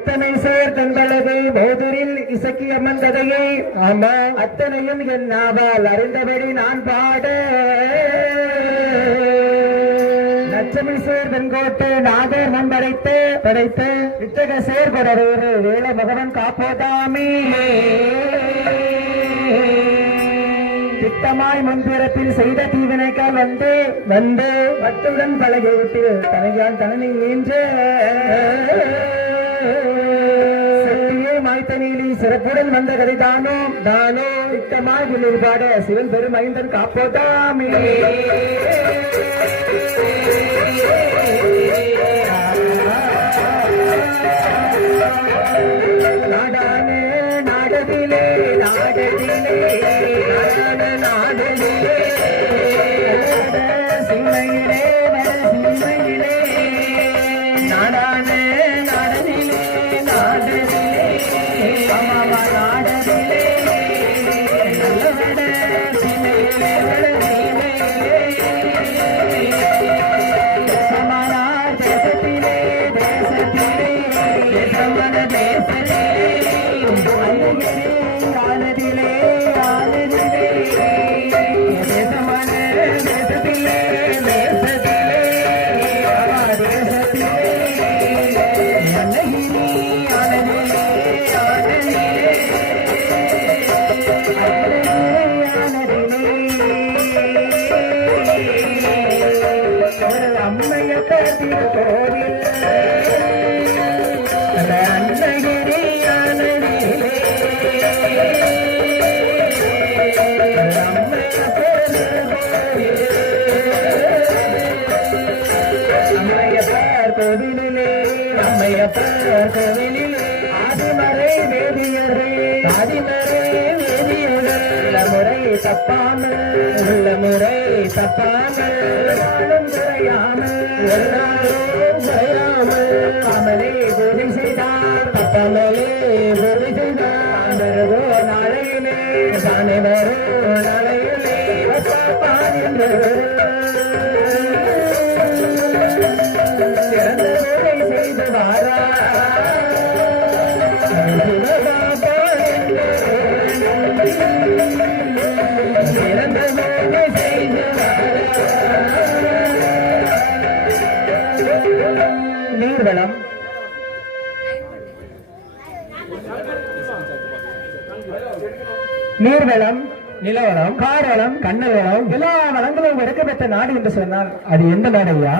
எத்தனை சேர் தங்களது போதூரில் இசக்கி அமர்ந்ததையை ஆமா அத்தனையும் என் நாவால் அறிந்தபடி நான் பாட லட்சுமி சேர் வெண்கோட்டு நாகர் மண் படைத்து இத்தக சேர் கொடவேறு வேள பகவன் காப்போதாமே திட்டமாய் முன்பிறப்பில் செய்த தீவினைக்கால் வந்து மத்துடன் பழகிவிட்டு தனையான் தனனை ஈன்ற சக்தியே மாய்த்தனிலி சிறப்புடன் வந்த கதை தானோ திட்டமாய் விழுபாட சிவன் பெரும் ஐந்தன் காப்போதாமே நாடானே நாடதிலே சிம்மையிலே சிம்மையிலே நாடானே நாடதிலே அம்மாவா நாடதிலே நல்லவட சிம்மையிலே சமானார் தேசத்திலே சமண தேசத்திலே ஆனதிலே தேசமான தேசத்திலே அன்னகிரி ஆனதிலே அம்மையப்ப திருக்கோவில் அன்னகிரி ஆனதிலே அம்மையப்பர் கோவிலிலே ஆதிமறை வேதியரே முறை தப்பாமல் குறையாமல் அமலே பூஜை செய்தார் தப்பமலே பூஜை செய்தார் நாளையிலே தானே வரும் நாளையிலே சிறந்த வேலை செய்து வாரா சிறந்த வேலை செய்து நீர்வளம் நிலவளம் காரவளம் கண்ணல் வளம் எல்லா வளங்களும் எடுக்கப்பட்ட நாடு என்று சொன்னால் அது எந்த நாடு ஐயா?